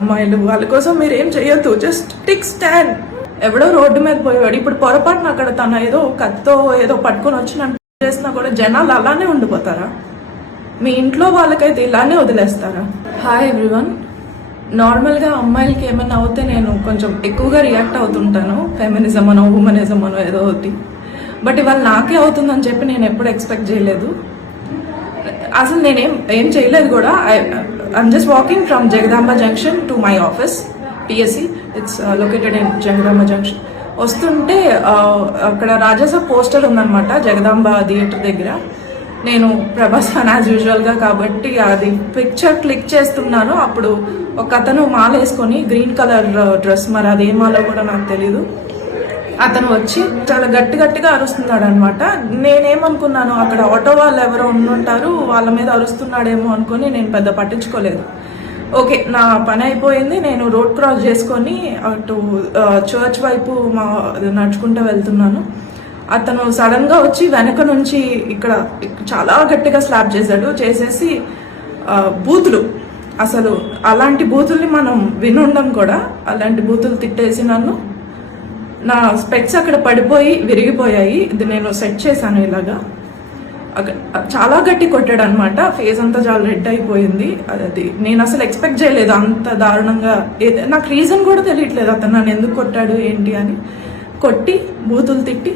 అమ్మాయిలు వాళ్ళ కోసం మీరు ఏం చెయ్యొద్దు, జస్ట్ టిక్ స్టాండ్. ఎవడో రోడ్డు మీద పోయేవాడు, ఇప్పుడు పొరపాటున అక్కడ తన ఏదో కత్తో ఏదో పట్టుకొని వచ్చి నన్ను చేసినా కూడా జనాలు అలానే ఉండిపోతారా? మీ ఇంట్లో వాళ్ళకైతే ఇలానే వదిలేస్తారా? Hi everyone. నార్మల్గా అమ్మాయిలకి ఏమైనా అవుతే నేను కొంచెం ఎక్కువగా రియాక్ట్ అవుతుంటాను, ఫెమినిజం అనో ఉమెనిజం అనో ఏదో ఒకటి. బట్ ఇవాళ నాకే అవుతుందని చెప్పి నేను ఎప్పుడు ఎక్స్పెక్ట్ చేయలేదు. అసలు నేనేం చేయలేదు కూడా. I'm just walking from Jagadamba junction to my office, PSC. It's located in Jagadamba junction. వస్తుంటే అక్కడ రాజాసాబ్ పోస్టర్ ఉందన్నమాట జగదాంబ థియేటర్ దగ్గర. నేను ప్రభాస్ ఫ్యాన్ యాజ్ యూజువల్గా కాబట్టి అది పిక్చర్ క్లిక్ చేస్తున్నాను. అప్పుడు ఒక అతను మాల వేసుకొని గ్రీన్ కలర్ డ్రెస్, మరి అది ఏ మాలో కూడా నాకు తెలీదు, అతను వచ్చి చాలా గట్టిగా అరుస్తున్నాడు అనమాట. నేనేమనుకున్నాను, అక్కడ ఆటో వాళ్ళు ఎవరో ఉండుంటారు, వాళ్ళ మీద అరుస్తున్నాడేమో అనుకుని నేను పెద్ద పట్టించుకోలేదు. ఓకే, నా పని అయిపోయింది. నేను రోడ్ క్రాస్ చేసుకొని అటు చర్చ్ వైపు నడుచుకుంటూ వెళ్తున్నాను. అతను సడన్గా వచ్చి వెనక నుంచి ఇక్కడ చాలా గట్టిగా స్లాప్ చేసేసి బూతులు, అసలు అలాంటి బూతుల్ని మనం వినుండం కూడా, అలాంటి బూతులు తిట్టేసి నన్ను, నా స్పెక్స్ అక్కడ పడిపోయి విరిగిపోయాయి. ఇది నేను సెట్ చేశాను ఇలాగా. చాలా గట్టి కొట్టాడు అనమాట. ఫేస్ అంతా చాలా రెడ్ అయిపోయింది. అది నేను అసలు ఎక్స్పెక్ట్ చేయలేదు అంత దారుణంగా. నాకు రీజన్ కూడా తెలియట్లేదు అతను నన్ను ఎందుకు కొట్టాడు ఏంటి అని. కొట్టి బూతులు తిట్టి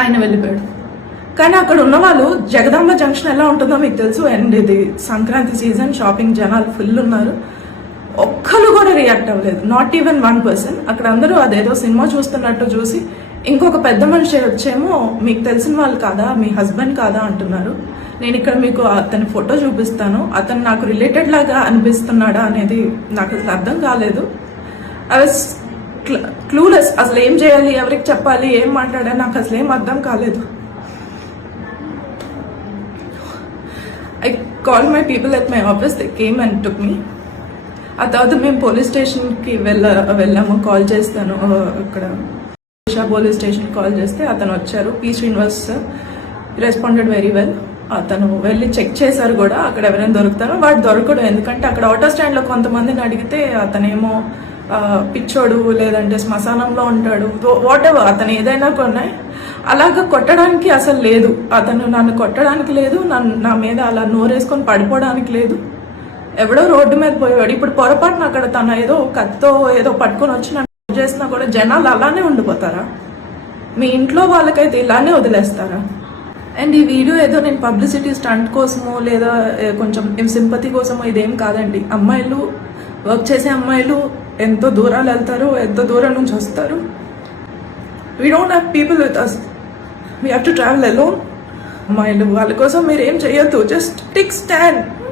ఆయన వెళ్ళిపోయాడు. కానీ అక్కడ ఉన్న వాళ్ళు, జగదాంబ జంక్షన్ ఎలా ఉంటుందో మీకు తెలుసు. అండ్ ఇది సంక్రాంతి సీజన్, షాపింగ్ జనాలు ఫుల్ ఉన్నారు. ఒక్కరు కూడా రియాక్ట్ అవ్వలేదు, నాట్ ఈవెన్ 1%. అక్కడ అందరూ అదేదో సినిమా చూస్తున్నట్టు చూసి, ఇంకొక పెద్ద మనిషి వచ్చేమో మీకు తెలిసిన వాళ్ళు కాదా, మీ హస్బెండ్ కాదా అంటున్నారు. నేను ఇక్కడ మీకు అతని ఫోటో చూపిస్తాను. అతను నాకు రిలేటెడ్ లాగా అనిపిస్తున్నాడా అనేది నాకు అసలు అర్థం కాలేదు. I was clueless. అసలు ఏం చేయాలి, ఎవరికి చెప్పాలి, ఏం మాట్లాడాలి నాకు అసలు ఏం అర్థం కాలేదు. I call my people at my office, they came and took me. ఆ తర్వాత మేము పోలీస్ స్టేషన్కి వెళ్ళాము. కాల్ చేస్తాను, ఇక్కడ పోలీస్ స్టేషన్ కాల్ చేస్తే అతను వచ్చారు. P Srinivas responded very well. అతను వెళ్ళి చెక్ చేశారు కూడా అక్కడ ఎవరైనా దొరుకుతారో. వాడు దొరకడు, ఎందుకంటే అక్కడ ఆటో స్టాండ్లో కొంతమందిని అడిగితే అతనేమో పిచ్చోడు, లేదంటే శ్మశానంలో ఉంటాడు, వాట్ ఎవర్, అతను ఏదైనా కొన్నాయి. అలాగా కొట్టడానికి అసలు లేదు, అతను నన్ను కొట్టడానికి లేదు, నా మీద అలా నోరేసుకొని పడిపోవడానికి లేదు. ఎవడో రోడ్డు మీద పోయేవాడు, ఇప్పుడు పొరపాటున అక్కడ తన ఏదో కత్తో ఏదో పట్టుకొని వచ్చి నన్ను చేసినా కూడా జనాలు అలానే ఉండిపోతారా? మీ ఇంట్లో వాళ్ళకైతే ఇలానే వదిలేస్తారా? అండ్ ఈ వీడియో ఏదో నేను పబ్లిసిటీ స్టంట్ కోసమో లేదా కొంచెం సింపతి కోసమో ఇదేం కాదండి. అమ్మాయిలు, వర్క్ చేసే అమ్మాయిలు ఎంతో దూరాలు వెళ్తారు, ఎంతో దూరం నుంచి వస్తారు. We don't have people with us, we have to travel alone. అమ్మాయిలు వాళ్ళ కోసం మీరు ఏం చెయ్యొద్దు, జస్ట్ టిక్ స్టాండ్.